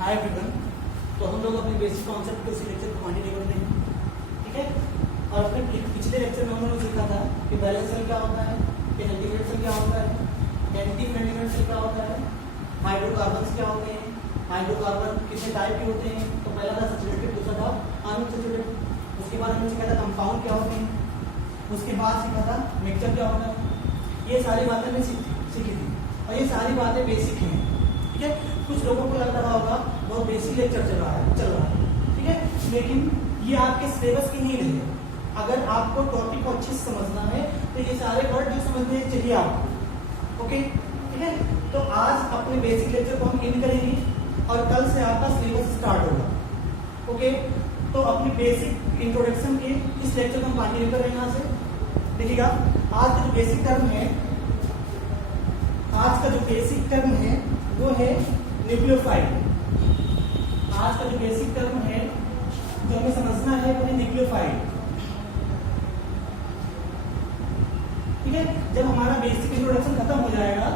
Hi everyone. तो हम लोग अपने बेसिक कॉन्सेप्ट को इसी लेक्चर को कंटिन्यू करते हैं, ठीक है। और अपने पिछले लेक्चर में हमने सीखा था कि बैलेंस सेल क्या होता है, इंटीग्रेटेड सेल क्या होता है, एंटी इंटीग्रेटेड सेल क्या होता है, हाइड्रोकार्बन्स क्या होते हैं, हाइड्रोकार्बन कितने टाइप के होते हैं। तो पहला था सैचुरेटेड, दूसरा था अनसैचुरेटेड। उसके बाद हमने सीखा था कंपाउंड क्या होते हैं, उसके बाद सीखा था मिक्सचर क्या होता है। ये सारी बातें हमने सीखी थी और ये सारी बातें बेसिक हैं, ठीक है। कुछ लोगों को लग रहा होगा बहुत बेसिक लेक्चर चल रहा है, ठीक है, लेकिन ये आपके सिलेबस की नींव है। अगर आपको टॉपिक को अच्छे से समझना है तो ये सारे वर्ड जो समझने चाहिए आपको, ओके, ठीक है। तो आज अपने बेसिक लेक्चर को हम इन करेंगे और कल से आपका सिलेबस स्टार्ट होगा, ओके। तो अपनी बेसिक इंट्रोडक्शन के इस लेक्चर को हम कंटिन्यू कर रहे हैं। यहाँ से देखिएगा, आज का जो बेसिक टर्म है, आज का जो बेसिक टर्म है वो है न्यूक्लियोफाइल। आज का जो बेसिक टर्म है जो हमें समझना है वो है न्यूक्लियोफाइल, ठीक है। जब हमारा बेसिक इंट्रोडक्शन खत्म हो जाएगा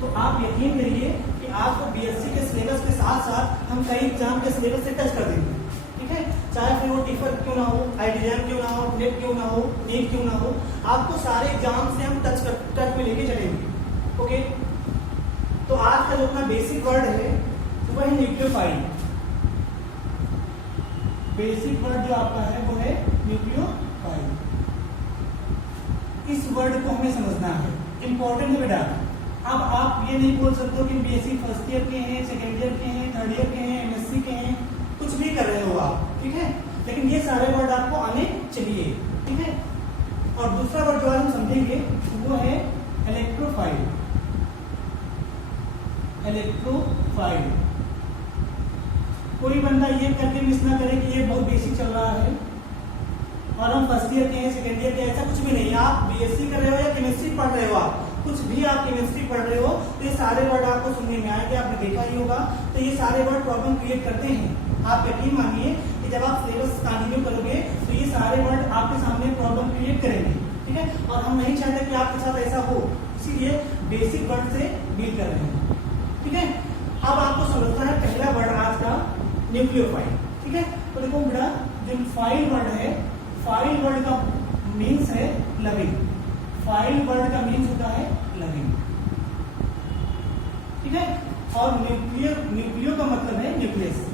तो आप यकीन करिए कि आपको बीएससी के सिलेबस के साथ साथ हम कई एग्जाम के सिलेबस से टच कर देंगे, ठीक है। चाहे फिर वो टिफर क्यों ना हो, आईडीएम क्यों ना हो, नेट क्यों ना हो, नीट क्यों ना हो, आपको सारे एग्जाम से हम टच में लेके चलेंगे, ओके। तो आज का जो अपना बेसिक वर्ड है वो है न्यूक्लियोफाइल। बेसिक वर्ड जो आपका है वो है न्यूक्लियोफाइल। इस वर्ड को हमें समझना है, इंपॉर्टेंट है बेटा। अब आप ये नहीं बोल सकते हो कि बीएससी फर्स्ट ईयर के हैं, सेकेंड ईयर के हैं, थर्ड ईयर के हैं, एमएससी के हैं, कुछ भी कर रहे हो आप, ठीक है, लेकिन ये सारे वर्ड आपको आने चाहिए, ठीक है। और दूसरा वर्ड जो आज हम समझेंगे वो है इलेक्ट्रोफाइल। इलेक्ट्रोफाइल, कोई बंदा ये करके मिस ना करे कि ये बहुत बेसिक चल रहा है और हम फर्स्ट ईयर के हैं, सेकेंड ईयर के, ऐसा कुछ भी नहीं। आप बीएससी कर रहे हो या केमिस्ट्री पढ़ रहे हो, आप कुछ भी आप केमिस्ट्री पढ़ रहे हो तो ये सारे वर्ड आपको सुनने में आएंगे, आपने देखा ही होगा। तो ये सारे वर्ड प्रॉब्लम क्रिएट करते हैं। आप यकीन मानिए कि जब आप सिलेबस कंटिन्यू करोगे तो ये सारे वर्ड आपके सामने प्रॉब्लम क्रिएट करेंगे, ठीक है। और हम नहीं चाहते कि आपके साथ ऐसा हो, इसीलिए बेसिक वर्ड से डील कर रहे हैं, ठीक है। अब आपको समझना है पहला वर्ड आज का न्यूक्लियोफाइल, ठीक है। तो देखो बेटा, जो फाइल वर्ड है, फाइल वर्ड का मीन्स है लविंग। फाइल वर्ड का मीन्स होता है लविंग, ठीक है। और न्यूक्लियो का मतलब है न्यूक्लियस।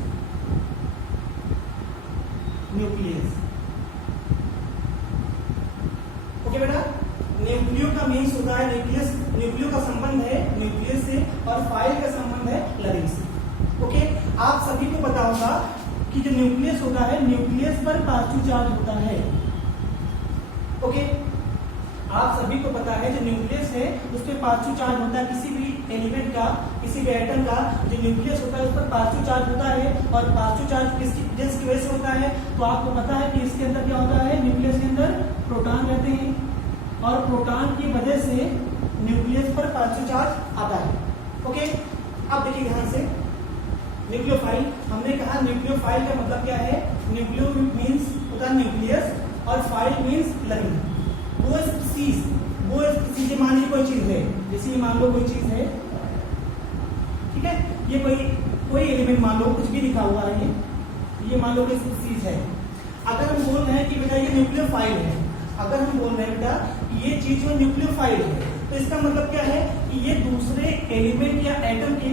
न्यूक्लियस, ओके बेटा। न्यूक्लियो का मीन्स होता है न्यूक्लियस। न्यूक्लियो का संबंध है न्यूक्लियस से और फाइल का संबंध है लविंग से, ओके। आप सभी को पता होगा कि जो न्यूक्लियस होता है, न्यूक्लियस पर पॉजिटिव चार्ज होता है, ओके। आप सभी को पता है जो न्यूक्लियस है उस पर पॉजिटिव चार्ज होता है। किसी भी एलिमेंट का, किसी भी एटम का जो न्यूक्लियस होता है उस पर पॉजिटिव चार्ज होता है। और पॉजिटिव चार्ज किसकी वजह से होता है? तो आपको पता है कि इसके अंदर क्या होता है, न्यूक्लियस के अंदर प्रोटॉन रहते हैं और प्रोटॉन की वजह से न्यूक्लियस पर पॉजिटिव चार्ज आता है, ओके। अब देखिए ध्यान से, न्यूक्लियोफाइल, हमने कहा न्यूक्लियोफाइल का मतलब क्या है। न्यूक्लियो मीन्स होता है न्यूक्लियस और फाइल मीन्स लविंग। वो चीज मान ली कोई चीज है, जैसे मान लो कोई चीज है, ठीक है, ये कोई एलिमेंट मान लो, कुछ भी लिखा हुआ है, ये मान लो कोई चीज है। अगर हम बोल रहे हैं कि बेटा ये न्यूक्लियोफाइल है, अगर हम बोल रहे हैं बेटा ये चीज जो न्यूक्लियोफाइल है, तो इसका मतलब क्या है कि ये दूसरे एलिमेंट या एटम के,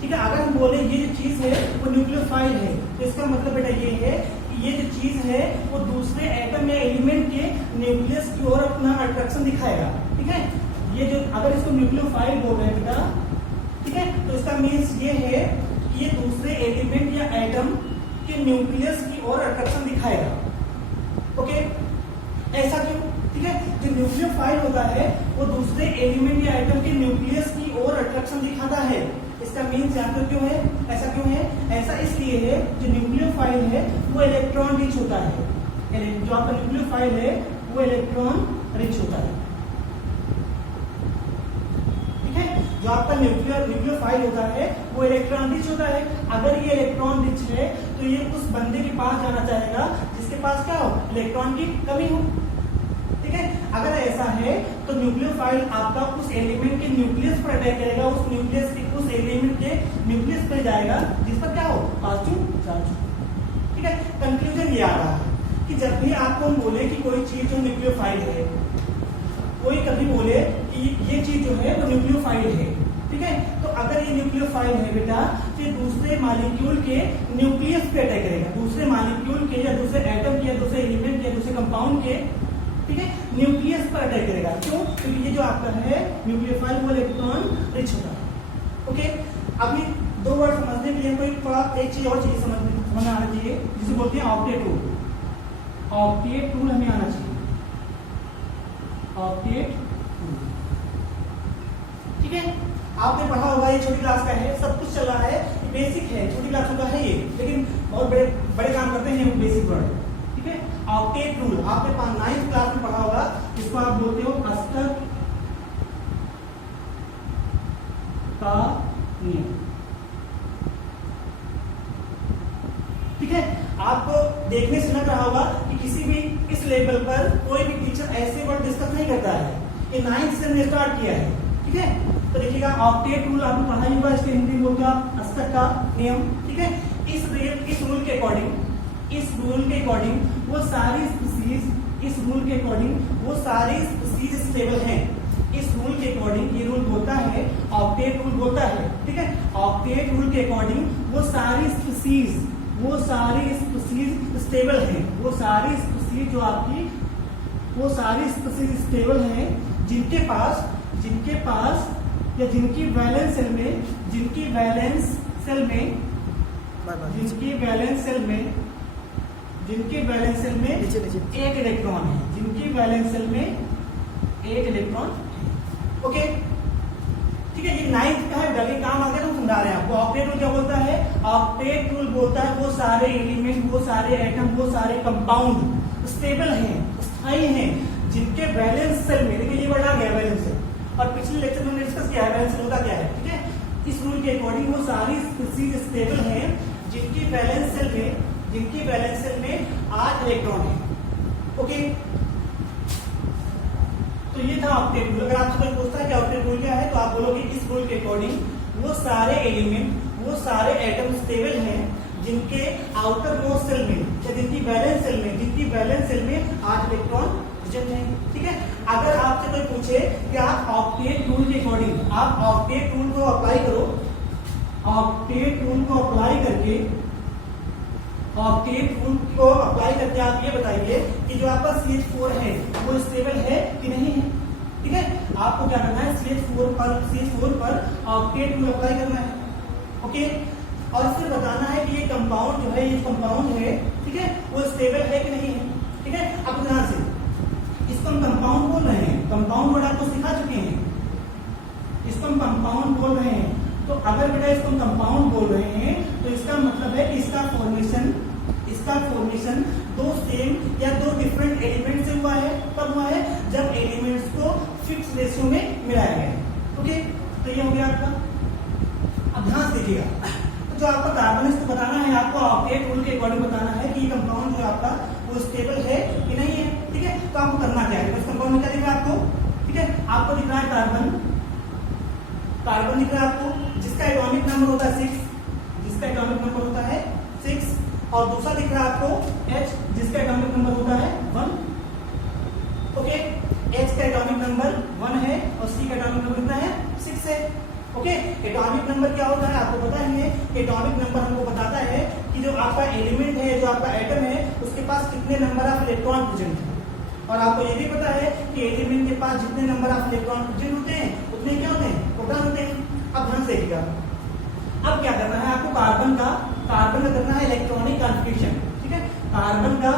ठीक है। अगर हम बोले ये जो चीज है वो न्यूक्लियोफाइल है, तो इसका मतलब बेटा ये है कि ये जो चीज है वो दूसरे एटम या एलिमेंट के न्यूक्लियस की ओर अपना अट्रैक्शन दिखाएगा, ठीक है। ये जो, अगर इसको न्यूक्लियोफाइल बोल रहे हैं बेटा, ठीक है, तो इसका मीन्स ये है कि ये दूसरे एलिमेंट या एटम के न्यूक्लियस की ओर अट्रैक्शन दिखाएगा, ओके। ऐसा क्यों? ठीक है, जो न्यूक्लियोफाइल होता है वो दूसरे एलिमेंट या एटम के न्यूक्लियस की ओर अट्रैक्शन दिखाता है। इसका मीन्स जानते क्यों है? ऐसा क्यों है? ऐसा इसलिए है जो न्यूक्लियोफाइल है वो इलेक्ट्रॉन रिच होता है। जो आपका न्यूक्लियोफाइल है वो इलेक्ट्रॉन रिच होता है, ठीक है। जो आपका न्यूक्लियोफाइल होता है वो इलेक्ट्रॉन रिच होता है। अगर ये इलेक्ट्रॉन रिच है तो ये उस बंदे के पास जाना चाहेगा जिसके पास क्या हो, इलेक्ट्रॉन की कमी हो, ठीक है। अगर ऐसा है तो न्यूक्लियोफाइल आपका उस एलिमेंट के न्यूक्लियस पर अटैक करेगा, उस एलिमेंट के न्यूक्लियस पर जाएगा जिस पर मतलब क्या हो, पॉजिटिव चार्ज। ठीक है, कंक्लूजन ये आ रहा है कि जब भी आपको हम बोले कि कोई चीज जो न्यूक्लियोफाइल है, कोई कभी बोले कि ये चीज जो है वो न्यूक्लियोफाइल है, ठीक है, तो अगर ये न्यूक्लियोफाइल है बेटा, तो दूसरे मॉलिक्यूल के न्यूक्लियस पे अटैक करेगा, दूसरे मॉलिक्यूल के या दूसरे एटम के या दूसरे एलिमेंट के या दूसरे कंपाउंड के, ठीक है, न्यूक्लियस पर अटैक करेगा। क्यों? क्योंकि ये जो आपका है न्यूक्लियोफाइल वो इलेक्ट्रॉन रिच होता है। ओके, अभी दो वर्ड समझने के लिए कोई थोड़ा एक चीज और चीज समझना आना चाहिए, जिसे बोलते हैं ऑक्टेट रूल। ऑक्टेट रूल हमें आना चाहिए, ऑक्टेट रूल। ठीक है, आपने पढ़ा होगा, ये छोटी क्लास का है, सब कुछ चल रहा है, बेसिक है, छोटी क्लासों का है ये, लेकिन बहुत बड़े बड़े काम करते हैं बेसिक वर्ड। ठीक है, ऑक्टेट रूल आपने 9th क्लास में पढ़ा होगा, इसको आप बोलते हो अष्टक का नियम। ठीक है, आपको देखने से लग रहा होगा कि किसी भी इस लेवल पर कोई भी टीचर ऐसे वर्ड डिस्कस नहीं करता है, ये 9th से हमने स्टार्ट किया है। ठीक है, तो देखिएगा ऑक्टेट रूल आपने पढ़ा ही होगा, इसके हिंदी में बोलते हैं अष्टक का नियम। ठीक है, इस रूल के अकॉर्डिंग वो सारी स्पीसीज, इस रूल के अकॉर्डिंग वो सारी स्पीसीज स्टेबल हैं। इस रूल के अकॉर्डिंग ये रूल बोलता है, ऑक्टेट रूल बोलता है, ठीक है, ऑक्टेट रूल के अकॉर्डिंग वो सारी स्पीसीज स्टेबल हैं, वो सारी स्पीसीज जो आपकी, वो सारी स्पीसीज स्टेबल हैं जिनके पास या जिनकी वैलेंस सेल में, जिनकी वैलेंस सेल में एक इलेक्ट्रॉन है, जिनकी वैलेंस सेल में एक इलेक्ट्रॉन है। ओके, ठीक है, ये 9th का है, डबल काम आ गया तो समझा रहे हैं आपको। ऑक्टेट रूल क्या बोलता है? ऑक्टेट रूल बोलता है वो सारे एलिमेंट, वो सारे एटम, वो सारे कंपाउंड स्टेबल हैं, स्थायी हैं, जिनके वैलेंस सेल में, देखिए ये वर्ड आ गया वैलेंस सेल, और पिछले लेक्चर में हमने डिस्कस किया है वैलेंस सेल होता क्या है। ठीक है, इस रूल के अकॉर्डिंग वो सारी स्पीसीज स्टेबल हैं जिनकी वैलेंस सेल में 8 इलेक्ट्रॉन है। ओके, तो ये था ऑक्टेट रूल। अगर आपसे कोई पूछता है कि ऑक्टेट रूल क्या है, तो आप बोलोगे इस रूल के अकॉर्डिंग वो सारे एलिमेंट, वो सारे एटम स्टेबल हैं जिनके आउटर मोस्ट सेल में या जिनकी वैलेंस सेल में 8 इलेक्ट्रॉन प्रेजेंट हैं। ठीक है, अगर आपसे कोई पूछे कि आप ऑक्टेट रूल के अकॉर्डिंग आप ऑक्टेट रूल को अप्लाई करो, ऑक्टेट रूल को अप्लाई करके आप ये बताइए कि जो आपका CH4 है वो स्टेबल है कि नहीं है। ठीक है, आपको क्या करना है, CH4 पर ऑक्टेट रूल अप्लाई करना है। ओके, और फिर बताना है कि ये कंपाउंड जो है, ये कंपाउंड है, ठीक है, वो स्टेबल है कि नहीं है। ठीक है, अब ध्यान से इसको हम कंपाउंड बोल रहे हैं, कंपाउंड वर्ड आपको सिखा चुके हैं, इसको हम कंपाउंड बोल रहे हैं। तो अगर बेटा इसको हम कंपाउंड बोल रहे हैं तो इसका मतलब है कि इसका फॉर्मेशन दो सेम या दो डिफरेंट एलिमेंट से हुआ है। कब हुआ है? जब एलिमेंट्स को फिक्स रेशियो में मिलाया गया। ओके, तो ये हो गया आपका। अब ध्यान से देखिएगा, तो जो आपका कार्बन है इसको बताना है, आपको ऑक्टेट रूल के अकॉर्डिंग बताना है कि ये कंपाउंड जो आपका वो स्टेबल है कि नहीं है। ठीक है, तो आपको करना क्या है, इस कंपाउंड में क्या दिख रहा है आपको? ठीक है, आपको दिख रहा है कार्बन दिख रहा है आपको, जिसका एटॉमिक नंबर होता है 6, और दूसरा दिख रहा है आपको H, जिसका एटॉमिक नंबर होता है 1। ओके, H का एटॉमिक नंबर 1 है और C का एटॉमिक नंबर कितना है? 6 है। ओके, एटॉमिक नंबर क्या होता है आपको पता ही है। एटॉमिक नंबर हमको बताता है कि जो आपका एलिमेंट है, जो आपका एटम है, उसके पास कितने नंबर ऑफ इलेक्ट्रॉन प्रेजेंट है। और आपको ये भी पता है कि एलिमेंट के पास जितने नंबर ऑफ इलेक्ट्रॉन प्रेजेंट होते हैं उतने क्या होते हैं? प्रोटॉन होते हैं। अब ध्यान से देखिएगा, अब क्या करना है आपको, कार्बन का करना है इलेक्ट्रॉनिक कॉन्फ़िगरेशन। ठीक है, कार्बन का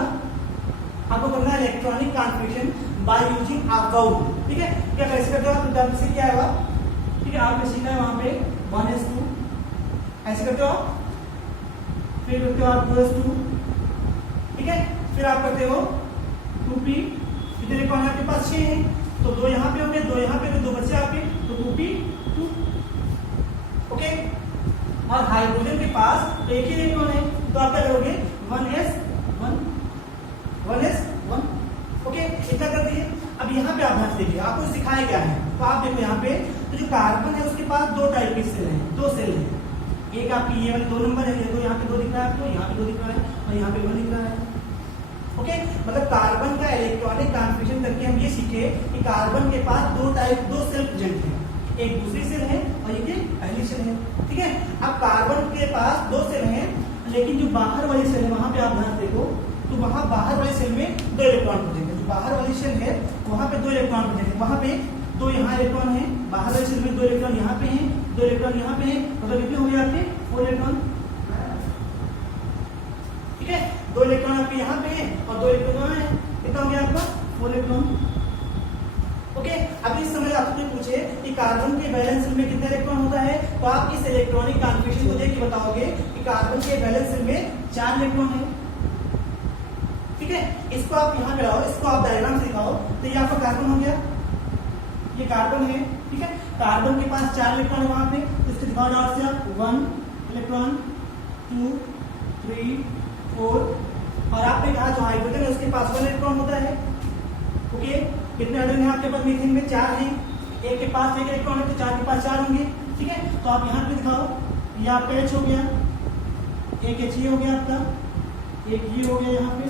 आपको करना है electronic configuration by using about. ठीक है, क्या कैसे करते हो आप? जब से क्या है, ठीक है, आपने सीखा है वहां पे 1s2 ऐसे करते हो आप, फिर करते हो आप 2s2। ठीक है, फिर आप करते हो 2p, कितने इलेक्ट्रॉन आपके पास 6 हैं, तो 2 यहाँ पे होंगे, 2 यहाँ पे, 2 बचे आपके, तो 2p2। ओके, और हाइड्रोजन के पास एक ही इलेक्ट्रॉन है, तो आप क्या करोगे 1s1। ओके, इतना कर दिए। अब यहाँ पे आप ध्यान देखिए, आपको सिखाया क्या है, तो आप देखो यहाँ पे, तो जो कार्बन है उसके पास 2 टाइप के सेल हैं, 2 सेल हैं। एक आपकी ये वाले 2 नंबर है, देखो यहाँ पे 2 दिख रहा है आपको, यहाँ पे 2 दिख रहा है और यहाँ पे 1 दिख रहा है। ओके, मतलब कार्बन का इलेक्ट्रॉनिक कॉन्फ़िगरेशन करके हम ये सीखे कि कार्बन के पास 2 सेल प्रेजेंट है, एक दूसरी सेल है और एक पहली सेल है। ठीक है, अब कार्बन के पास 2 सेल हैं, लेकिन जो बाहर वाली सेल है वहां पे आप ध्यान देखो तो वहां बाहर वाली सेल में 2 इलेक्ट्रॉन प्रेजेंट है। जो बाहर वाली सेल है वहां पे 2 इलेक्ट्रॉन प्रेजेंट है, वहां पे 2 यहाँ इलेक्ट्रॉन है, बाहर वाली सेल में 2 इलेक्ट्रॉन यहाँ पे हैं, 2 इलेक्ट्रॉन यहाँ पे हैं, मतलब कितने हो गए आपके 4 इलेक्ट्रॉन। ठीक है, 2 इलेक्ट्रॉन आपके यहाँ पे हैं और 2 इलेक्ट्रॉन यहाँ है, कितना हो गया आपका 4 इलेक्ट्रॉन। ओके, अब इस समय आपसे पूछे कि कार्बन के वैलेंस शेल में कितने इलेक्ट्रॉन होता है, तो आप इस इलेक्ट्रॉनिक कॉन्फ़िगरेशन को देख के बताओगे कि कार्बन के वैलेंस शेल में 4 इलेक्ट्रॉन है। ठीक है, इसको आप यहाँ पे लाओ, इसको आप डायग्राम से दिखाओ, तो ये आपका कार्बन हो गया, ये कार्बन है। ठीक है, कार्बन के पास 4 इलेक्ट्रॉन है वहां पे, तो इसको दिखाओ डॉट से आप 1 इलेक्ट्रॉन 2 3 4, और आपने कहा जो हाइड्रोजन है उसके पास 1 इलेक्ट्रॉन होता है। ओके, कितने हाइड्रोजन है आपके पास, मीथेन में 4 हैं, एक के पास 1 इलेक्ट्रॉन है तो 4 के पास 4 होंगे। ठीक है, तो आप यहाँ पे दिखाओ, ये आपका H हो गया, एक H ये हो गया आपका, एक ये हो गया यहाँ पे,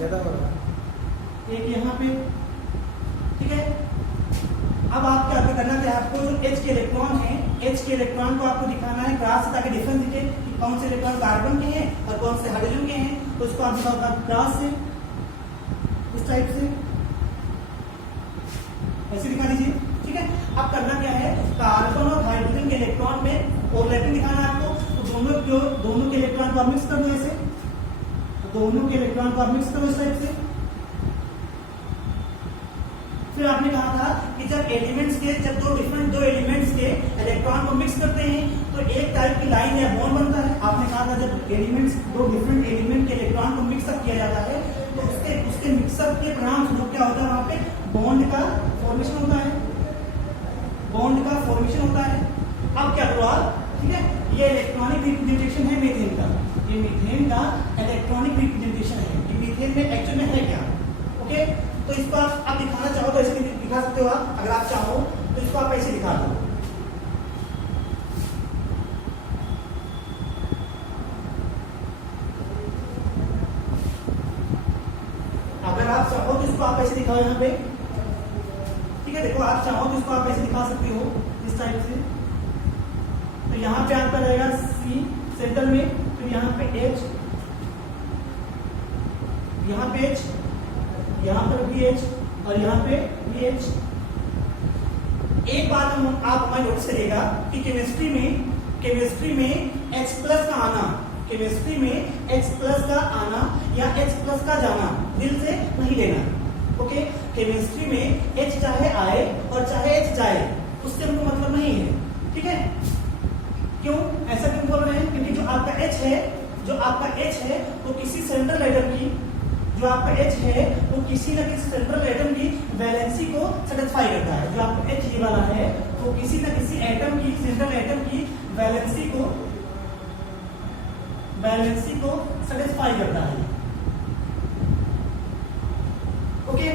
एक यहाँ पे। ठीक है, अब आप क्या करना है, आपको जो H के इलेक्ट्रॉन है, H के इलेक्ट्रॉन को आपको दिखाना है क्रॉस से, ताकि डिफरेंस दिखे कि कौन से इलेक्ट्रॉन कार्बन के हैं और कौन से हाइड्रोजन के हैं। तो इसको आप दिखाओ क्रॉस से, इस टाइप से ऐसे दिखा दीजिए। ठीक है, अब करना क्या है, कार्बन और हाइड्रोजन के इलेक्ट्रॉन में ओवरलैपिंग दिखाना है आपको, तो दोनों के इलेक्ट्रॉन को आप मिक्स कर दो ऐसे, दोनों के इलेक्ट्रॉन को आप मिक्स करो इस टाइप से। फिर आपने कहा था कि जब दो एलिमेंट्स के इलेक्ट्रॉन को मिक्स करते हैं तो एक टाइप की लाइन या बॉन्ड बनता है। आपने कहा था जब दो डिफरेंट एलिमेंट के इलेक्ट्रॉन को मिक्सअप किया जाता है तो उसके मिक्सअप के परिणाम स्वरूप क्या होता है, वहां पे बॉन्ड का फॉर्मेशन होता है, बॉन्ड का फॉर्मेशन होता है। अब क्या करो आप, ठीक है, ये इलेक्ट्रॉनिक रिप्रेजेंटेशन है मीथेन का, ये मीथेन का इलेक्ट्रॉनिक रिप्रेजेंटेशन है कि मीथेन में एक्चुअल में है क्या। ओके, तो इसको आप दिखाना चाहो तो ऐसे दिखा सकते हो आप, अगर आप चाहो तो इसको आप ऐसे दिखा दो। अगर आप चाहो तो इसको आप ऐसे दिखाओ यहाँ पे। ठीक है, देखो आप चाहो तो इसको आप ऐसे दिखा सकते हो इस टाइप से। तो यहाँ पे आपका रहेगा C सेंटर में, फिर यहाँ पे H, यहाँ पे H, यहाँ पर भी H और यहाँ पे भी H। एक बात आप हमारे नोटिस करिएगा कि केमिस्ट्री में H प्लस का आना, केमिस्ट्री में H प्लस का आना या H प्लस का जाना दिल से नहीं लेना। ओके, केमिस्ट्री में H चाहे आए और चाहे H जाए उससे हमको मतलब नहीं है। ठीक है, क्यों ऐसा क्यों बोल रहे हैं, क्योंकि जो आपका H है वो किसी सेंट्रल एटम की, जो आपका H है वो किसी न किसी सेंट्रल एटम की वैलेंसी को सेटिस्फाई करता है। जो आपका H ये वाला है वो किसी न किसी एटम की, सेंट्रल एटम की वैलेंसी को सेटिस्फाई करता है। ओके,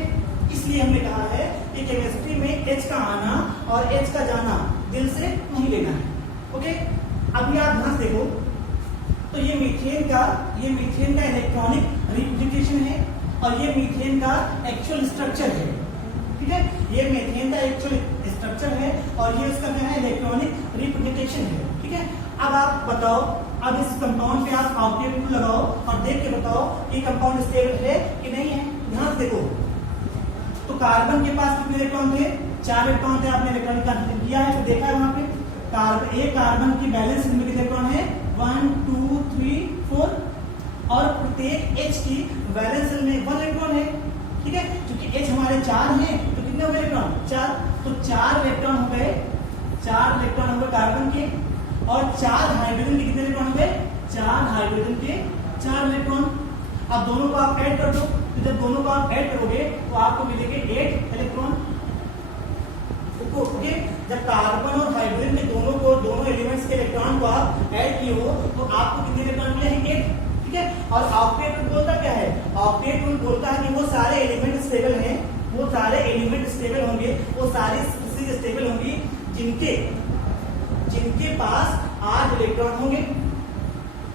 इसलिए हमने कहा है कि केमिस्ट्री में H का आना और H का जाना दिल से नहीं लेना है। ओके, अभी आप ध्यान से देखो तो ये मीथेन का इलेक्ट्रॉनिक रिप्रेजेंटेशन है और ये मीथेन का एक्चुअल स्ट्रक्चर है। ठीक है, ये मीथेन का एक्चुअल स्ट्रक्चर है और ये इसका क्या है, इलेक्ट्रॉनिक रिप्रेजेंटेशन है। ठीक है, अब आप बताओ, अब इस कंपाउंड पे आप आउटलेट को लगाओ और देख के बताओ कि कंपाउंड स्टेबल है कि नहीं है। ध्यान से देखो, तो कार्बन के पास कितने इलेक्ट्रॉन थे, 4 इलेक्ट्रॉन थे। आपने इलेक्ट्रॉनिक कॉन्फ़िगरेशन किया है तो देखा है वहां पे कार्बन की बैलेंस में कितने इलेक्ट्रॉन है, 1 2 3 4, और प्रत्येक H की वैलेंस में 1 इलेक्ट्रॉन है। ठीक है, क्योंकि H हमारे 4 हैं तो कितने हो गए इलेक्ट्रॉन, 4, तो 4 इलेक्ट्रॉन हो गए, 4 इलेक्ट्रॉन हो गए कार्बन के, और 4 हाइड्रोजन के कितने इलेक्ट्रॉन हो गए, 4 हाइड्रोजन के 4 इलेक्ट्रॉन। अब दोनों को आप ऐड कर दो, तो जब दोनों को आप ऐड करोगे तो आपको मिलेंगे 8 इलेक्ट्रॉन। ओके, जब कार्बन और हाइड्रोजन के दोनों एलिमेंट्स के इलेक्ट्रॉन को आप ऐड किए हो तो आपको कितने इलेक्ट्रॉन मिले हैं, 8। ठीक है, और ऑक्टेट रूल बोलता क्या है, ऑक्टेट रूल बोलता है कि वो सारे एलिमेंट स्टेबल हैं, वो सारे एलिमेंट स्टेबल होंगे, वो सारी स्पीशीज स्टेबल होंगी जिनके पास 8 इलेक्ट्रॉन होंगे।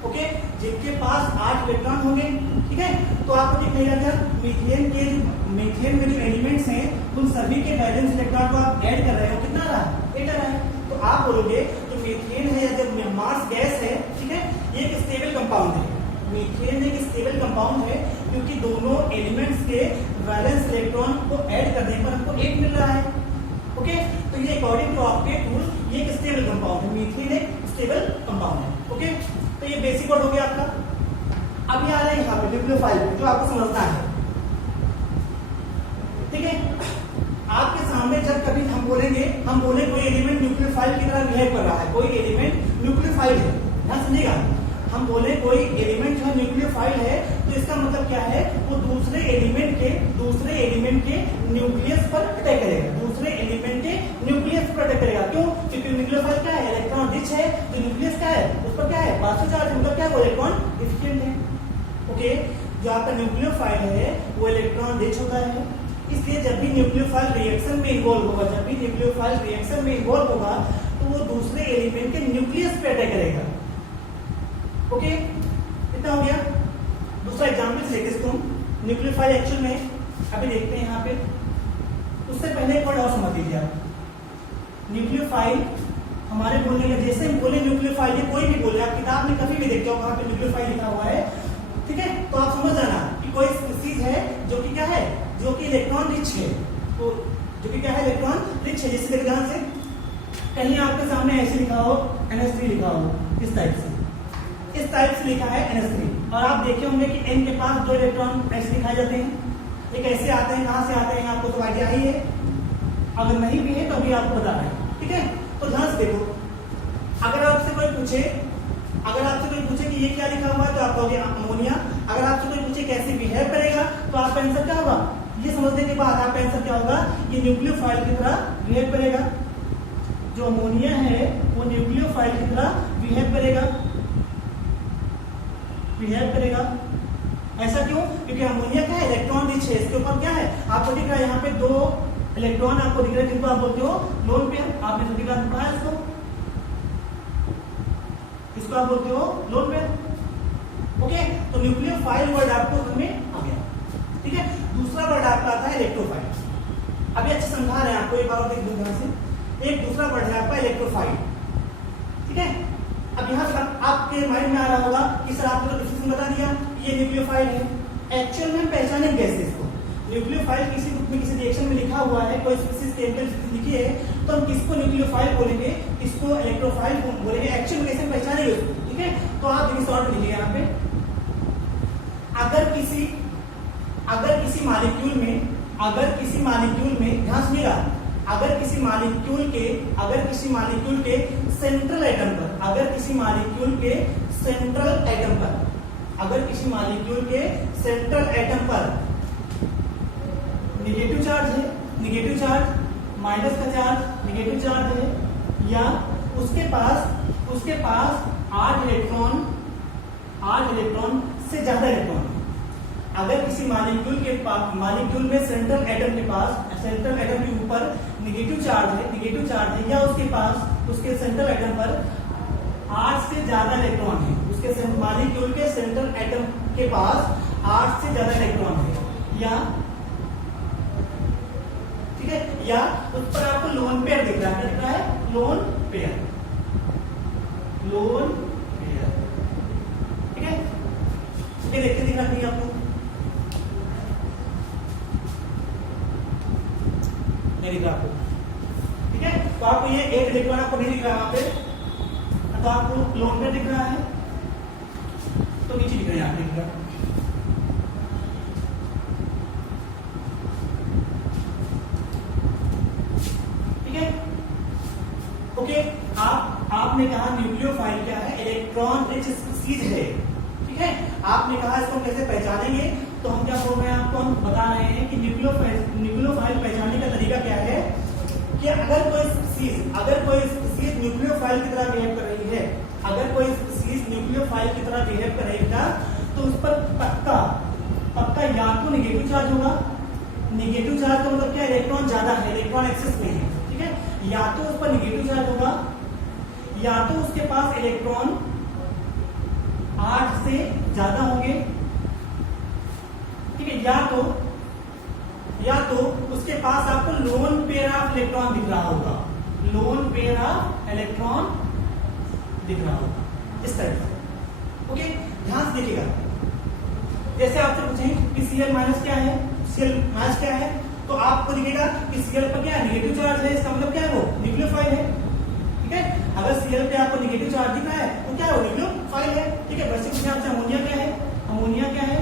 ओके, जिनके पास 8 इलेक्ट्रॉन होंगे, ठीक है। तो आपको दिखेगा क्या, मीथेन में जो एलिमेंट्स हैं उन सभी के वैलेंस इलेक्ट्रॉन को आप ऐड कर रहे हो, कितना रहा है, 8 रहा है। तो आप बोलोगे जो मीथेन है या जब मार्स गैस है, ठीक है, ये एक स्टेबल कंपाउंड है। मीथेन एक स्टेबल कंपाउंड है क्योंकि दोनों एलिमेंट्स के वैलेंस इलेक्ट्रॉन को ऐड करने पर हमको 8 मिल रहा है। ओके, तो ये अकॉर्डिंग टू ऑक्टेट रूल ये एक स्टेबल कंपाउंड है, मीथेन एक स्टेबल कंपाउंड है। ओके, तो ये बेसिक वर्ड हो गया आपका। अब ये आ रहा है यहाँ पे न्यूक्लियोफाइल, जो आपको समझना है, ठीक है। आपके सामने जब कभी हम बोले कोई एलिमेंट न्यूक्लियोफाइल की तरह बिहेव कर रहा है, कोई एलिमेंट न्यूक्लियोफाइल है, ध्यान समझिएगा। हम बोले कोई एलिमेंट जो है न्यूक्लियोफाइल है, तो इसका मतलब क्या है, वो दूसरे एलिमेंट के न्यूक्लियस पर अटैक करेगा, दूसरे एलिमेंट के न्यूक्लियस पर अटैक करेगा। क्यों? क्योंकि न्यूक्लियोफाइल क्या है, इलेक्ट्रॉन रिच है, तो न्यूक्लियस क्या है, उस पर क्या है, पॉजिटिव चार्ज, मतलब क्या है, वो इलेक्ट्रॉन डिफिशिएंट है। ओके, जो आपका न्यूक्लियोफाइल है वो इलेक्ट्रॉन रिच होता है, इसलिए जब भी न्यूक्लियोफाइल रिएक्शन में इन्वॉल्व होगा, तो वो दूसरे एलिमेंट के न्यूक्लियस पे अटैक करेगा। ओके, इतना हो गया। दूसरा एग्जाम्पल लेते इसको न्यूक्लियोफाइल एक्चुअल में अभी देखते हैं यहाँ पे। उससे पहले एक वर्ड और समझ लीजिए आप, न्यूक्लियोफाइल हमारे बोलने में, जैसे हम बोले न्यूक्लियोफाइल, ये कोई भी बोले, आप किताब में कभी भी देखते हो वहां पे न्यूक्लियोफाइल लिखा हुआ है, ठीक है, तो आप समझ जाना कि कोई स्पीसीज है जो कि क्या है, जो कि इलेक्ट्रॉन रिच है, तो जो कि क्या है, इलेक्ट्रॉन रिच है। जैसे देखो ध्यान से, कहीं आपके सामने ऐसे लिखा हो NH3 लिखा हो, इस टाइप से लिखा है NH3, और आप देखे होंगे कि N के पास 2 इलेक्ट्रॉन ऐसे दिखाए जाते हैं। ये कैसे आते हैं, कहां से आते हैं, आपको तो आइडिया ही है, अगर नहीं भी है तो अभी आपको बता रहे हैं, ठीक है। तो ध्यान से देखो, अगर आपसे कोई पूछे कि ये क्या लिखा हुआ है, तो आप कहोगे अमोनिया। अगर आपसे कोई पूछे कैसे बिहेव करेगा, तो आपका आंसर क्या होगा, ये समझने के बाद आपका आंसर क्या होगा, ये न्यूक्लियोफाइल की तरह बिहेव करेगा। जो अमोनिया है वो न्यूक्लियोफाइल की तरह बिहेव करेगा। ऐसा क्यों? क्योंकि अमोनिया क्या है, इलेक्ट्रॉन रिच है, इसके ऊपर क्या है, आपको दिख रहा है यहाँ पे 2 इलेक्ट्रॉन आपको दिख रहे हैं, जिनको आप बोलते हो लोन पेयर। आपने सभी का पढ़ा है इसको आप बोलते हो लोन पेयर। ओके, तो न्यूक्लियोफाइल वर्ड आपको समझ में आ गया, ठीक है। दूसरा वर्ड आपका आता है इलेक्ट्रोफाइल। अभी अच्छे समझा रहे हैं आपको, एक बार और देख दो ध्यान से। एक दूसरा वर्ड है आपका इलेक्ट्रोफाइल, ठीक है। अब यहाँ पर आपके माइंड में आ रहा होगा कि सर आपने तो डिफिनेशन बता दिया, ये न्यूक्लियोफाइल है, एक्चुअल में पहचानेंगे कैसे इसको? न्यूक्लियोफाइल किसी बुक में किसी रिएक्शन में लिखा हुआ है, कोई स्पीसीज केमिकल लिखी है, तो हम किसको न्यूक्लियोफाइल बोलेंगे, किसको इलेक्ट्रोफाइल बोलेंगे, एक्चुअल में कैसे पहचानेंगे उसको, ठीक है। तो आप देखिए शॉर्ट लिखिए यहाँ पे, अगर किसी मॉलिक्यूल में ध्यान सुनिएगा, अगर किसी मॉलिक्यूल के सेंट्रल एटम पर, अगर किसी मॉलिक्यूल के सेंट्रल एटम पर निगेटिव चार्ज माइनस का चार्ज निगेटिव चार्ज है, या उसके पास 8 इलेक्ट्रॉन से ज्यादा इलेक्ट्रॉन। अगर किसी मॉलिक्यूल में सेंट्रल एटम के ऊपर निगेटिव चार्ज है, या उसके सेंट्रल एटम पर 8 से ज्यादा इलेक्ट्रॉन है, उसके मॉलिक्यूल के सेंट्रल एटम के पास 8 से ज्यादा इलेक्ट्रॉन है, या ठीक है, या उस पर आपको लोन पेयर दिख रहा है, क्या दिख रहा है, लोन पेयर, ठीक है। ये देखते दिख रहा है आपको, नहीं दिख रहा आपको, ठीक है। तो आपको ये 8 इलेक्ट्रॉन आपको नहीं दिख रहा है वहां पे, तो आपको लोन पेयर दिख रहा है, तो नीचे दिख रहा है, दिख रहा है, ठीक है। ओके, आपने कहा न्यूक्लियोफाइल क्या है, इलेक्ट्रॉन रिच स्पीसीज है, ठीक है। आपने कहा इसको कैसे पहचानेंगे, तो हम क्या बोल रहे हैं आपको, हम बता रहे हैं कि न्यूक्लियोफाइल पहचानने का तरीका क्या है, कि अगर कोई स्पीसीज न्यूक्लियोफाइल की तरह बिहेव कर रही है, तो उस पर पक्का या तो निगेटिव चार्ज होगा, निगेटिव चार्ज का मतलब क्या, इलेक्ट्रॉन ज्यादा है, इलेक्ट्रॉन एक्सेस में है, ठीक है, या तो उस पर निगेटिव चार्ज होगा, या तो उसके पास इलेक्ट्रॉन 8 से ज्यादा होंगे, ठीक है, या तो उसके पास आपको लोन पेयर ऑफ इलेक्ट्रॉन दिख रहा होगा, लोन पेयर ऑफ इलेक्ट्रॉन दिख रहा होगा इस तरह से। ओके, ध्यान से देखिएगा, जैसे आपसे पूछें कि Cl माइनस क्या है, Cl माइनस क्या है, तो आपको दिखेगा कि Cl पर क्या है, नेगेटिव चार्ज है, इसका मतलब क्या है, वो न्यूक्लियोफाइल है, ठीक है। अगर Cl पे आपको नेगेटिव चार्ज दिख रहा है तो क्या है, वो न्यूक्लियोफाइल है, ठीक है। वैसे पूछे आपसे अमोनिया क्या है, अमोनिया क्या है,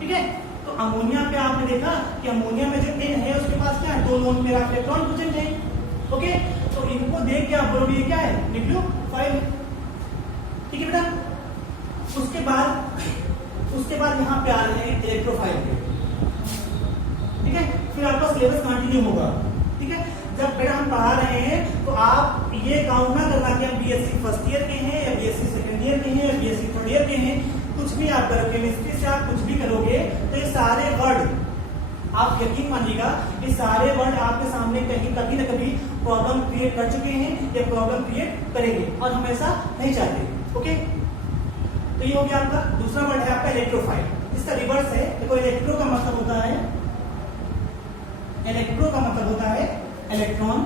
ठीक है। तो अमोनिया पे आपने देखा कि अमोनिया में जो N है उसके पास क्या है, 2 lone pair of electron present है, ओके। तो इनको देख के आप बोलोगे ये क्या है, न्यूक्लियोफाइल, ठीक है बेटा। उसके बाद यहाँ पे आ रहे हैं इलेक्ट्रोफाइल पे, ठीक है। फिर आपका सिलेबस कंटिन्यू होगा, ठीक है। जब बेटा हम पढ़ा रहे हैं तो आप ये काउंट ना करना कि हम बीएससी फर्स्ट ईयर के हैं या बीएससी सेकंड ईयर के हैं या बीएससी थर्ड ईयर के हैं, कुछ भी आप करोगे, केमिस्ट्री से आप कुछ भी करोगे तो ये सारे वर्ड आप यकीन मानिएगा, ये सारे वर्ड आपके सामने कभी न कभी प्रॉब्लम क्रिएट कर चुके हैं या प्रॉब्लम क्रिएट करेंगे, और हम ऐसा नहीं चाहते, ओके। तो ये हो गया आपका दूसरा वर्ड है आपका इलेक्ट्रोफाइल, इसका रिवर्स है। देखो, इलेक्ट्रो का मतलब होता है, इलेक्ट्रो का मतलब होता है इलेक्ट्रॉन,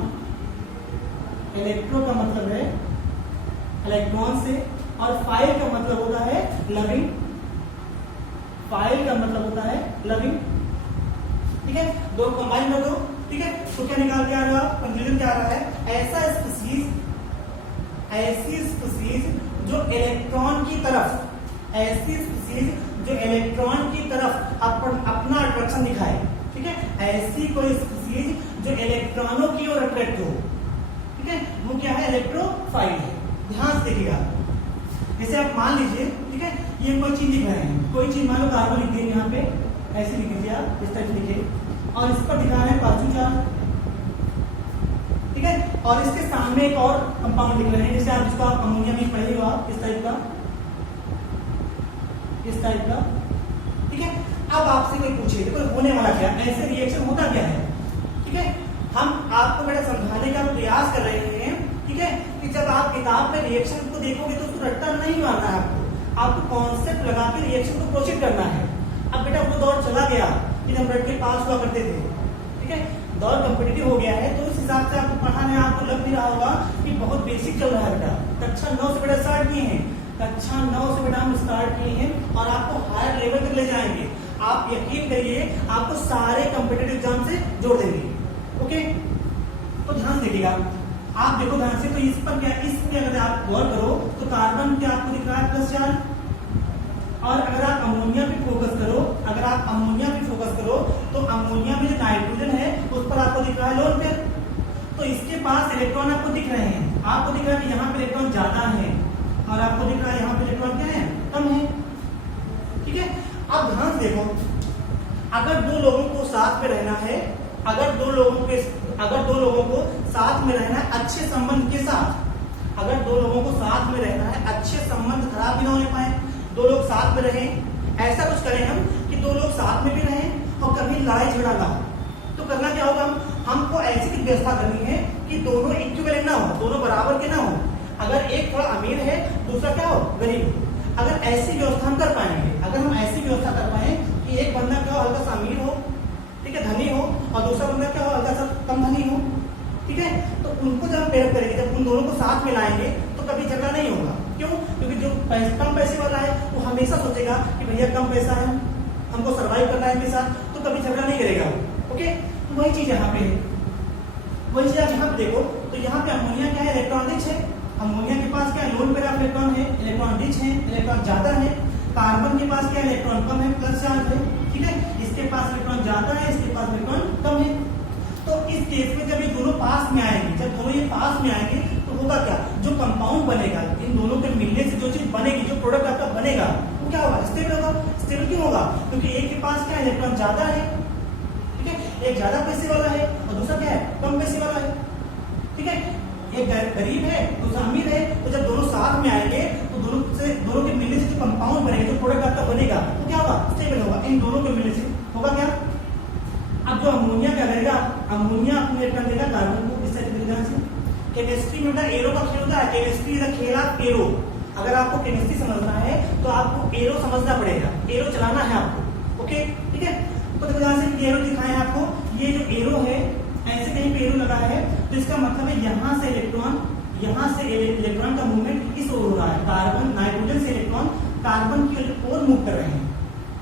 इलेक्ट्रो का मतलब है इलेक्ट्रॉन से, और फाइल का मतलब होता है लविंग, फाइल का मतलब होता है लविंग, ठीक है। दो कंबाइन कर दो, ठीक है। तो क्या निकाल के आ रहा है, कंक्लूजन क्या आ रहा है, ऐसा स्पीसीज, ऐसी स्पीसीज जो इलेक्ट्रॉन की तरफ, ऐसी स्पीसीज जो इलेक्ट्रॉन की तरफ अपना अट्रैक्शन दिखाए, ठीक है। ऐसी कोई स्पीसीज जो इलेक्ट्रॉनों की ओर अट्रैक्ट हो, ठीक है, वो क्या है, इलेक्ट्रोफाइल है। ध्यान से देखिएगा, जैसे आप मान लीजिए, ठीक है, ये कोई चीज लिख रहे हैं, कोई चीज मान लो कार्बन लिख दिए यहाँ पे, ऐसे लिख दीजिए आप, इस टाइप से लिखिए, और इस पर दिखा रहे हैं पॉजिटिव चार्ज, ठीक है, और इसके सामने एक और कंपाउंड लिख रहे हैं, जैसे आप जिसको आप अमोनिया में पढ़े हो आप, इस टाइप का, इस टाइप का, ठीक है। अब आपसे कोई पूछे तो होने वाला क्या, ऐसे रिएक्शन होता क्या है, ठीक है। हम आपको बेटा समझाने का प्रयास कर रहे हैं, ठीक है, कि जब आप किताब में रिएक्शन को देखोगे तो उसको रट्टा नहीं मारना है, आपको कॉन्सेप्ट लगा के रिएक्शन को प्रोसीड करना है। अब बेटा वो दौर चला गया कि हम रट के पास हुआ करते थे, ठीक है, दौर कॉम्पिटिटिव हो गया है, तो उस हिसाब से आपको पढ़ाने आपको लग भी रहा होगा कि बहुत बेसिक चल रहा है बेटा। कक्षा 9 से बेटा स्टार्ट किए हैं, कक्षा 9 से बेटा हम स्टार्ट किए हैं, और आपको हायर लेवल तक ले जाएंगे। आप यकीन करिए, आपको सारे कॉम्पिटिटिव एग्जाम से जोड़ देंगे, ओके। तो ध्यान देखिएगा, आप देखो ध्यान से, तो इस पर क्या, इसमें अगर आप गौर करो तो कार्बन क्या आपको दिख रहा है प्लस चार्ज, और अगर आप अमोनिया पे फोकस करो, अगर आप अमोनिया पे फोकस करो तो अमोनिया में जो नाइट्रोजन है उस पर आपको दिख रहा है लोन पेयर, तो इसके पास इलेक्ट्रॉन आपको दिख रहे हैं, आपको दिख रहा है कि यहाँ पे इलेक्ट्रॉन ज्यादा है, और आपको दिख रहा है यहाँ पे इलेक्ट्रॉन क्या है, कम है, ठीक है। अब ध्यान से देखो, अगर दो लोगों को साथ में रहना है, अगर दो लोगों को साथ में रहना है अच्छे संबंध के साथ, अगर दो लोगों को साथ में रहना है, अच्छे संबंध खराब भी ना होने पाए, दो लोग साथ में रहें, ऐसा कुछ करें हम कि दो लोग साथ में भी रहें और कभी लड़ाई झगड़ा ना हो, तो करना क्या होगा, हमको ऐसी व्यवस्था करनी है कि दोनों इक्विवेलेंट ना हो, दोनों बराबर के ना हो। अगर एक थोड़ा अमीर है, दूसरा क्या हो, गरीब हो। अगर ऐसी व्यवस्था हम कर पाएंगे, अगर हम ऐसी व्यवस्था कर पाए कि एक बंदा क्या हो, हल्का सा अमीर हो, ठीक है, धनी हो, और दूसरा बंदा क्या हो, हल्का सा कम धनी हो, ठीक है, तो उनको जब हम पेयर करेंगे, जब उन दोनों को साथ में लाएंगे तो कभी झगड़ा नहीं होगा। क्यों? क्योंकि जो कम पैसे वाला है वो हमेशा सोचेगा कि भैया कम पैसा है, हमको सर्वाइव करना है इनके साथ, तो कभी झगड़ा नहीं करेगा, ओके। तो वही चीज यहाँ पे है, वही चीज आप यहाँ पे देखो, तो यहाँ पे अमोनिया क्या है, इलेक्ट्रॉन रिच है, अमोनिया के पास क्या है, लोन पेयर ऑफ इलेक्ट्रॉन है, इलेक्ट्रॉन रिच है, इलेक्ट्रॉन ज्यादा है। कार्बन के पास क्या है, इलेक्ट्रॉन कम है, प्लस चार्ज है, ठीक है, इसके पास इलेक्ट्रॉन ज्यादा है, इसके पास इलेक्ट्रॉन कम है। तो इस केस में जब ये दोनों पास में आएंगे, जब दोनों ये पास में आएंगे तो होगा क्या, जो कंपाउंड बनेगा, इन दोनों के मिलने से जो चीज बनेगी, जो प्रोडक्ट आपका बनेगा, वो क्या होगा, स्टेबल होगा। स्टेबल क्यों होगा, क्योंकि एक के पास क्या है, इलेक्ट्रॉन ज्यादा है, ठीक है, एक ज्यादा पैसे वाला है और दूसरा क्या है, कम पैसे वाला है, ठीक है, एक गरीब है, दूसरा अमीर है। तो जब दोनों साथ में आएंगे तो दोनों के मिलने से जो कंपाउंड बनेगा, जो प्रोडक्ट आपका बनेगा, तो क्या होगा, स्टेबल होगा। इन दोनों के मिलने से होगा क्या, अब जो अमोनिया क्या करेगा, अमोनिया अपने इलेक्ट्रॉन देगा कार्बन को, इस तरह से। केमिस्ट्री में एरो का खेल होता है, केमिस्ट्री इज द खेल ऑफ एरो, अगर आपको केमिस्ट्री समझना है तो आपको एरो समझना पड़ेगा, एरो चलाना है आपको। ओके ठीक है, तो देखो यहाँ से एरो दिखाए आपको, ये जो एरो है ऐसे कहीं पे एरो लगा है तो इसका मतलब है यहाँ से इलेक्ट्रॉन का मूवमेंट इस ओर हो रहा है। कार्बन नाइट्रोजन से इलेक्ट्रॉन कार्बन की ओर मूव कर रहे हैं।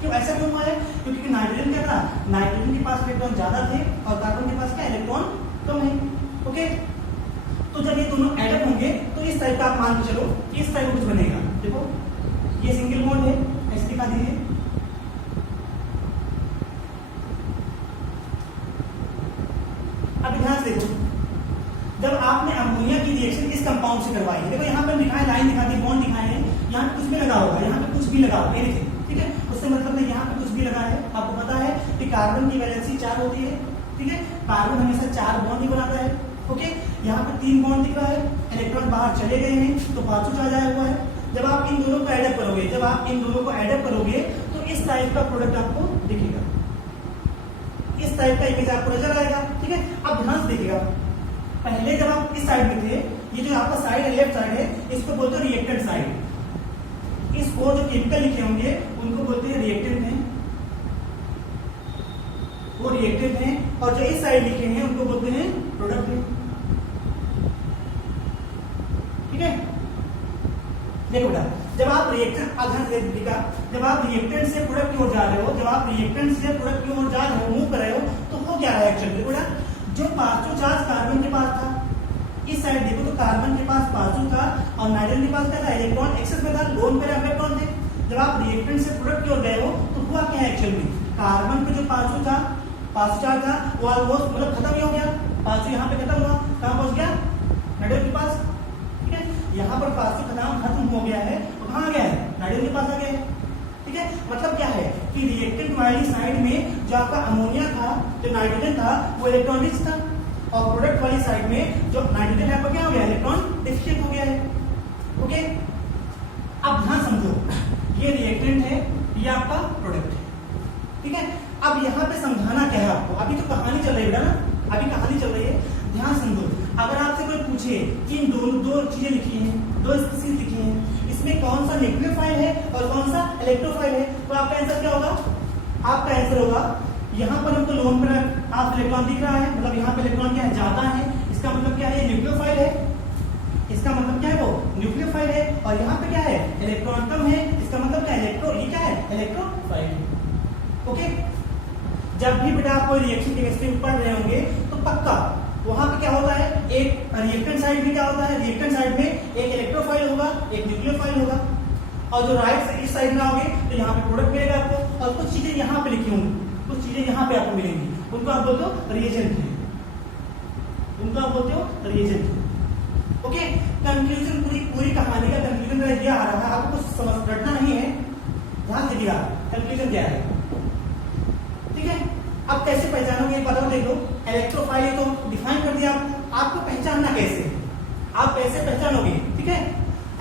क्यों ऐसा क्यों हुआ है? क्योंकि नाइट्रोजन क्या था, नाइट्रोजन के पास इलेक्ट्रॉन ज्यादा थे और कार्बन के पास क्या इलेक्ट्रॉन कम है। ओके, तो जब ये दोनों एडअप होंगे तो इस टाइप का आप मान के चलो, इस टाइप का कुछ बनेगा। देखो ये सिंगल बॉन्ड है, ऐसे दिखा दीजिए। अब ध्यान से देखो, जब आपने अमोनिया की रिएक्शन इस कंपाउंड से करवाई, देखो यहाँ पर दिखाए, लाइन दिखा दी, बॉन्ड दिखाए हैं, यहाँ पे कुछ भी लगा होगा, यहाँ पे कुछ भी लगा होगा, ठीक है, उससे मतलब है यहाँ पे कुछ भी लगा है। आपको पता है कि कार्बन की वैलेंसी 4 होती है, ठीक है, कार्बन हमेशा 4 बॉन्ड ही बनाता है। ओके, यहाँ पे 3 बॉन्ड दिख रहा है, इलेक्ट्रॉन बाहर चले गए हैं तो पांचों चार्ज आया हुआ है। जब आप इन दोनों को एडअप करोगे, तो इस टाइप का प्रोडक्ट आपको दिखेगा, इस टाइप का इमेज आपको नजर आएगा। ठीक है, अब ध्यान से देखिएगा, पहले जब आप इस साइड में थे, ये जो आपका साइड है, लेफ्ट साइड है, इसको बोलते हैं रिएक्टेंट साइड। इसको जो केमिकल लिखे होंगे उनको बोलते हैं रिएक्टेंट हैं, वो रिएक्टेंट हैं, और जो इस साइड लिखे हैं उनको बोलते हैं प्रोडक्ट हैं। ठीक है, देखो बेटा, जब आप रिएक्टेंट जब आप रिएक्टेंट से प्रोडक्ट की ओर जा रहे हो, जब आप रिएक्टेंट से प्रोडक्ट की ओर जा रहे हो, मूव कर रहे हो, तो हो क्या रहा है एक्चुअली बेटा, जो पांचों चार्ज कार्बन के पास था, इस साइड देखो तो कार्बन के पास पांचों था और नाइट्रोजन के पास क्या था, इलेक्ट्रॉन एक्सेस में था, लोन पे इलेक्ट्रॉन थे। जब आप रिएक्टेंट से प्रोडक्ट की ओर गए हो तो हुआ क्या है एक्चुअली, कार्बन पे जो पांचों था, पांच चार्ज था, वो ऑलमोस्ट मतलब खत्म ही हो गया, पांचों यहाँ पे खत्म हुआ, कहाँ पहुंच गया, नाइट्रोजन के पास। ठीक है, यहाँ पर पांचों खत्म हो गया है, और कहाँ गया है, नाइट्रोजन के पास आ गया है। ठीक है, मतलब क्या है कि रिएक्टेंट वाली साइड में जो आपका अमोनिया था, जो नाइट्रोजन था, वो इलेक्ट्रॉन रिच था, और प्रोडक्ट वाली साइड में जो नाइट्रोजन है वो क्या हो गया, इलेक्ट्रॉन डिफिशिएंट हो गया है। ओके, अब ध्यान समझो, ये रिएक्टेंट है, ये आपका प्रोडक्ट है। ठीक है, अब यहाँ पे समझाना क्या है आपको, अभी तो कहानी चल रही है बेटा ना, अभी कहानी चल रही है, ध्यान समझो। अगर आपसे कोई पूछे कि इन दो चीजें लिखी हैं, 2 स्पीशीज लिखी हैं, इसमें कौन सा न्यूक्लियोफाइल है और कौन सा इलेक्ट्रोफाइल है, तो आपका आंसर क्या होगा, आपका आंसर होगा, यहाँ पर हमको लोन पर आप इलेक्ट्रॉन दिख रहा है, मतलब यहाँ पे इलेक्ट्रॉन क्या है, ज्यादा है, इसका मतलब क्या है, न्यूक्लियोफाइल है, इसका मतलब क्या है, वो न्यूक्लियोफाइल है, और यहाँ पे क्या है, इलेक्ट्रॉन कम है, इसका मतलब क्या है, ये क्या है, इलेक्ट्रोफाइल है। ओके, जब भी बेटा आप कोई रिएक्शन केमिस्ट्री में पढ़ रहे होंगे तो पक्का वहां पे क्या होता है, एक रिएक्टेंट साइड में क्या होता है, रिएक्टेंट साइड में एक इलेक्ट्रोफाइल होगा, एक न्यूक्लियोफाइल होगा, और जो राइट इस साइड में आओगे तो यहाँ पे प्रोडक्ट मिलेगा आपको, और कुछ चीजें यहाँ पे लिखी होंगी, कुछ चीजें यहाँ पे आपको मिलेंगी, उनको आप बोलते हो रिएजेंट है, उनको आप बोलते हो रिएजेंट है। ओके, कंक्लूजन, पूरी कहानी का कंक्लूजन ये आ रहा है, आपको कुछ समझ रटना नहीं है, ध्यान दीजिएगा कंक्लूजन क्या है। ठीक है, अब कैसे पहचानोगे, बताओ, देख लो, इलेक्ट्रोफाइल तो डिफाइन कर दिया, आपको पहचानना कैसे, आप कैसे पहचानोगे। ठीक है,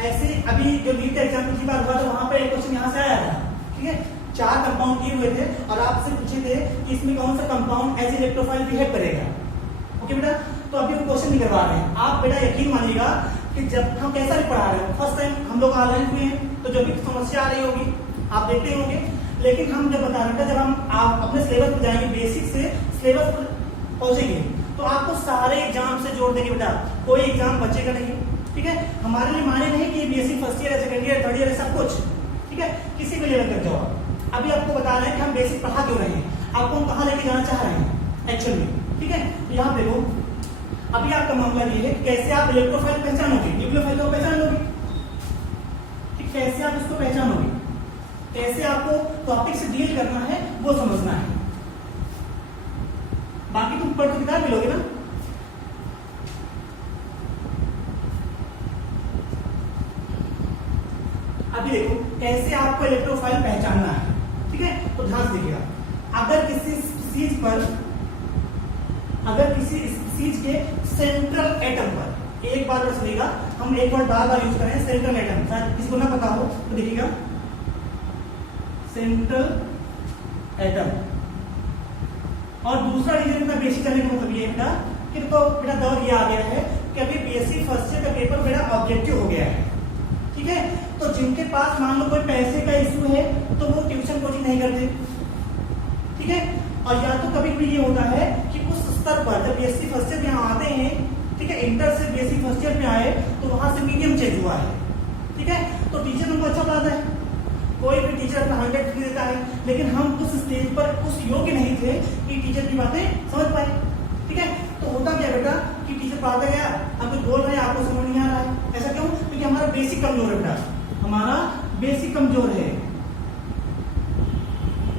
ऐसे अभी जो नीट एग्जाम की बात हुआ था, वहां पे एक क्वेश्चन यहाँ से आया था। ठीक है, 4 कंपाउंड दिए हुए थे और आपसे पूछे थे कि इसमें कौन सा कंपाउंड एज इलेक्ट्रोफाइल बिहेव करेगा। ओके बेटा, तो अभी हम क्वेश्चन नहीं करवा रहे हैं, आप बेटा यकीन मानिएगा कि जब हम कैसा भी पढ़ा रहे हैं, फर्स्ट टाइम हम लोग ऑनलाइन हुए हैं, तो जो भी समस्या आ रही होगी आप देखते होंगे, लेकिन हम जब बता रहे थे, जब हम आप अपने सिलेबस पर जाएंगे, बेसिक से सिलेबस पर पहुंचेंगे, तो आपको सारे एग्जाम से जोड़ देंगे बेटा, कोई एग्जाम बचेगा नहीं। ठीक है, हमारे लिए माने नहीं कि BSc first year, second year, third year सब कुछ, ठीक है, किसी भी लेवल तक जाओ। अभी आपको बता रहे हैं कि हम बेसिक पढ़ा क्यों रहे हैं, आपको हम कहाँ लेके जाना चाह रहे हैं एक्चुअल में। ठीक है, तो यहाँ देखो, अभी आपका मामला ये है कि कैसे आप इलेक्ट्रोफाइल पहचानोगे, न्यूक्लियोफाइल को पहचान लोगे, ठीक, कैसे आप इसको पहचानोगे, कैसे आपको टॉपिक से डील करना है वो समझना है, बाकी तुम पढ़ तो किताब मिलोगे ना। अभी देखो कैसे आपको इलेक्ट्रोफाइल पहचानना है। ठीक है, तो ध्यान से देखिएगा, अगर किसी चीज के सेंट्रल एटम पर, एक बार और सुनिएगा, हम एक वर्ड बार यूज करें, सेंट्रल एटम, शायद किसी को ना पता हो तो देखिएगा, सेंट्रल एटम, और दूसरा रीजन का बेसिक करने का मतलब ये है कि तो बेटा दौर ये आ गया है कि अभी बीएससी फर्स्ट ईयर का पेपर मेरा ऑब्जेक्टिव हो गया है। ठीक है, पास मान लो कोई पैसे का इशू है तो वो ट्यूशन कोचिंग नहीं करते, ठीक है। और या तो कभी कभी ये होता है कि उस स्तर पर जब बीएससी फर्स्ट ईयर यहाँ आते हैं, ठीक है, इंटर से बीएससी फर्स्ट ईयर में आए तो वहां से मीडियम चेंज हुआ है, ठीक है, तो टीचर उनको अच्छा पढ़ाता है, कोई भी टीचर अपना 100 देता है, लेकिन हम उस स्टेज पर उस योग्य नहीं थे कि टीचर की बातें समझ पाए, ठीक है। तो होता क्या बेटा कि टीचर पढ़ाता गया, हम कुछ बोल रहे हैं आपको समझ नहीं आ रहा है, ऐसा क्यों? क्योंकि हमारा बेसिक कमजोर है बेटा, हमारा बेसिक कमजोर है,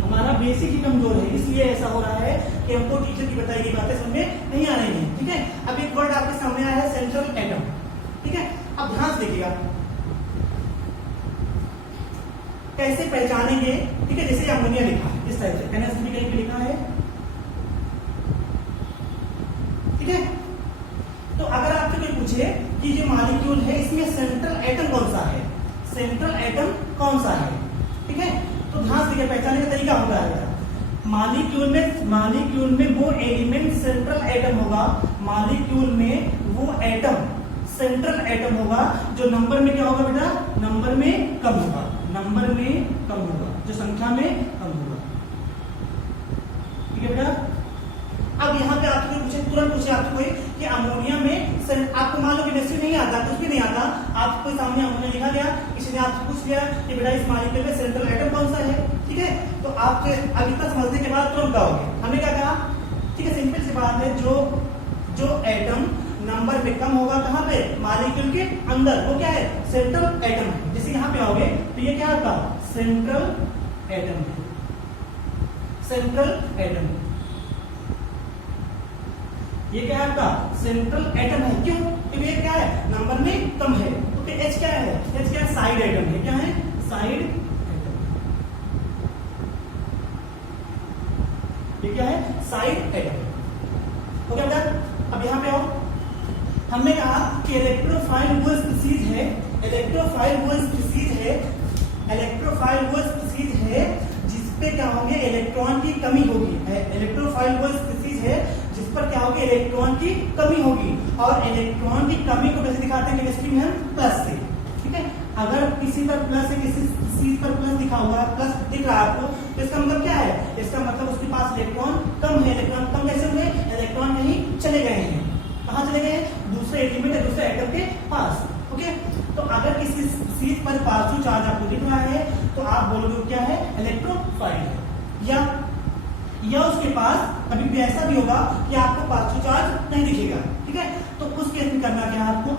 हमारा बेसिक ही कमजोर है, इसलिए ऐसा हो रहा है कि हमको टीचर की बताई गई बातें समझ में नहीं आ रही है, ठीक है। अब एक वर्ड आपके सामने आया है सेंट्रल एटम, ठीक है। अब ध्यान से देखिएगा कैसे पहचानेंगे, ठीक है। जैसे अमोनिया लिखा है इस टाइप से, NH3 कहीं पे लिखा है, ठीक है। तो अगर आपसे कोई पूछे कि जो मॉलिक्यूल है इसमें सेंट्रल एटम कौन सा है, सेंट्रल एटम कौन सा है, ठीक है, तो ध्यान से पहचानने का तरीका होता है मॉलिक्यूल में वो एलिमेंट सेंट्रल एटम होगा, मॉलिक्यूल में वो एटम सेंट्रल एटम होगा जो नंबर में क्या होगा बेटा, नंबर में कम होगा, नंबर में कम होगा, जो संख्या में कम होगा, ठीक है बेटा। अब यहाँ पे आपको पूछे, तुरंत पूछे आपको कोई कि अमोनिया में आपको मान लो केमिस्ट्री नहीं आता, कुछ भी नहीं आता, आपको सामने अमोनिया लिखा गया, किसी ने आपसे पूछ लिया कि बेटा इस मॉलिक्यूल में सेंट्रल एटम कौन सा है, ठीक है, तो आप अभी तक समझने के बाद तुरंत कहोगे हमने क्या कहा, ठीक है। सिंपल सी बात है, जो एटम नंबर में कम होगा कहाँ पे, मॉलिक्यूल के अंदर, वो क्या है, सेंट्रल एटम है। जैसे यहाँ पे आओगे तो ये क्या आपका सेंट्रल एटम है, सेंट्रल एटम, ये क्या है आपका सेंट्रल एटम है, क्यों? क्योंकि ये क्या है, नंबर में कम है, तो H क्या है, H क्या है, साइड एटम है, क्या है, साइड एटम, ये क्या है, साइड एटम, हो गया बेटा। अब यहाँ पे आओ, हमने कहा कि इलेक्ट्रोफाइल वो स्पीसीज है, इलेक्ट्रोफाइल वो स्पीसीज है, इलेक्ट्रोफाइल वो स्पीसीज है जिसपे क्या होंगे, इलेक्ट्रॉन की कमी होगी, इलेक्ट्रोफाइल वो स्पीसीज है जिस पर क्या होगी, इलेक्ट्रॉन की कमी होगी, और इलेक्ट्रॉन की कमी को कैसे दिखाते हैं केमिस्ट्री में, हम प्लस से, ठीक है। अगर किसी पर प्लस है, किसी चीज पर प्लस दिखा हुआ है, प्लस दिख रहा है आपको, तो इसका मतलब क्या है, इसका मतलब उसके पास इलेक्ट्रॉन कम है, इलेक्ट्रॉन कम कैसे हुए, इलेक्ट्रॉन कहीं चले गए हैं, कहाँ चले गए, दूसरे एलिमेंट या दूसरे एटम के पास, ओके। तो अगर किसी चीज पर पॉजिटिव चार्ज आपको दिख रहा है तो आप बोलोगे क्या है, इलेक्ट्रोफाइल है, या उसके पास कभी भी ऐसा भी होगा कि आपको पॉजिटिव चार्ज नहीं दिखेगा, ठीक है। तो उस केस में करना क्या है आपको,